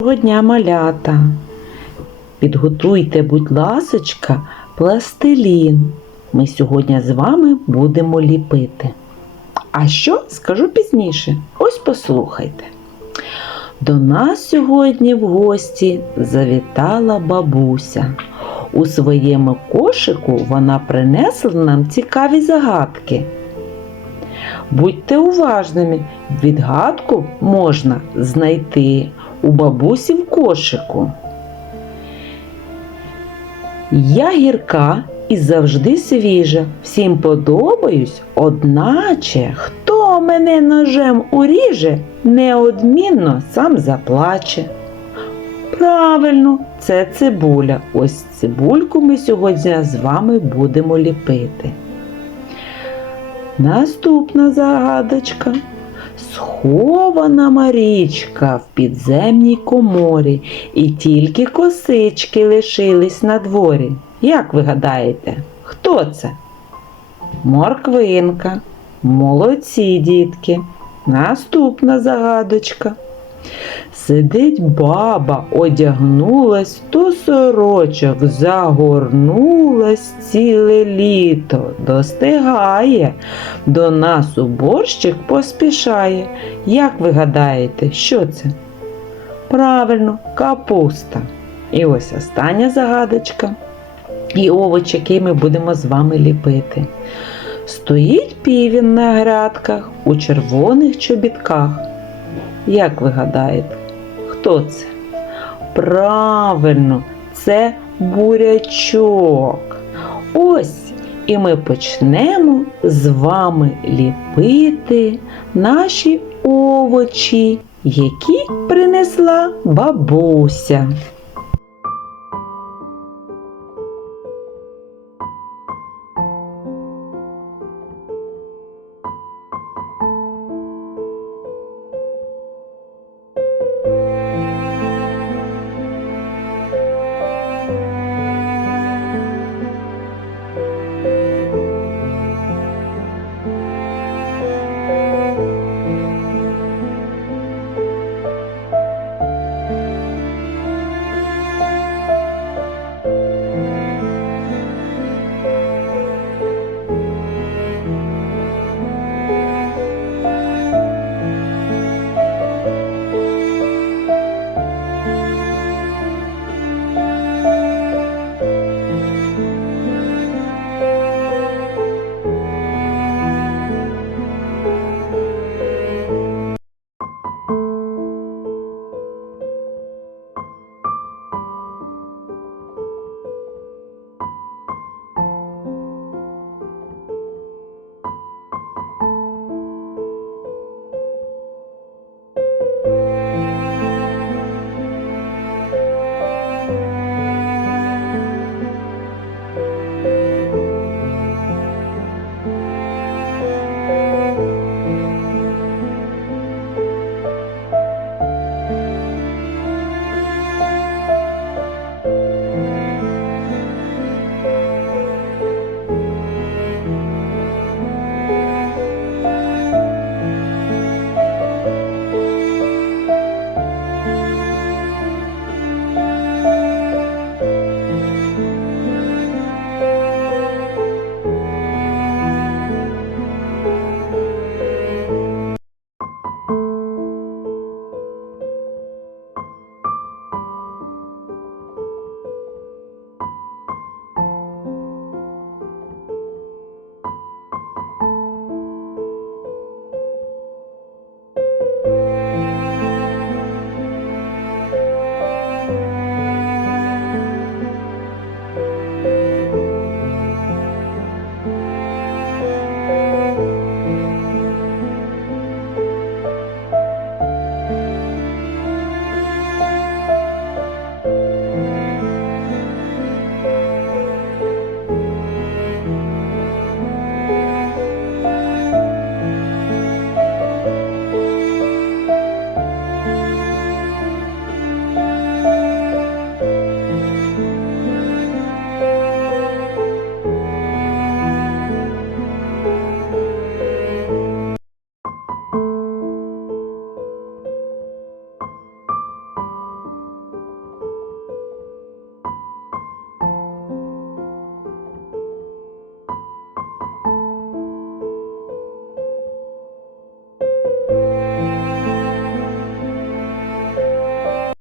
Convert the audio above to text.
Доброго дня, малята. Підготуйте, будь ласочка, пластилін. Ми сьогодні з вами будемо ліпити. А що скажу пізніше? Ось послухайте. До нас сьогодні в гості завітала бабуся. У своєму кошику вона принесла нам цікаві загадки. Будьте уважними, відгадку можна знайти у бабусі в кошику. Я гірка і завжди свіжа, всім подобаюсь, одначе, хто мене ножем уріже, неодмінно сам заплаче. Правильно, це цибуля. Ось цибульку ми сьогодні з вами будемо ліпити. Наступна загадочка. Схована Марічка в підземній коморі, і тільки косички лишились на дворі. Як ви гадаєте, хто це? Морквинка. Молодці, дітки. Наступна загадочка. Сидить баба, одягнулась, то сорочок загорнулась ціле літо, достигає, до нас у борщик поспішає. Як ви гадаєте, що це? Правильно, капуста. І ось остання загадочка. І овоч, який ми будемо з вами ліпити. Стоїть півін на грядках у червоних чобітках. Як ви гадаєте, хто це? Правильно, це бурячок. Ось і ми почнемо з вами ліпити наші овочі, які принесла бабуся.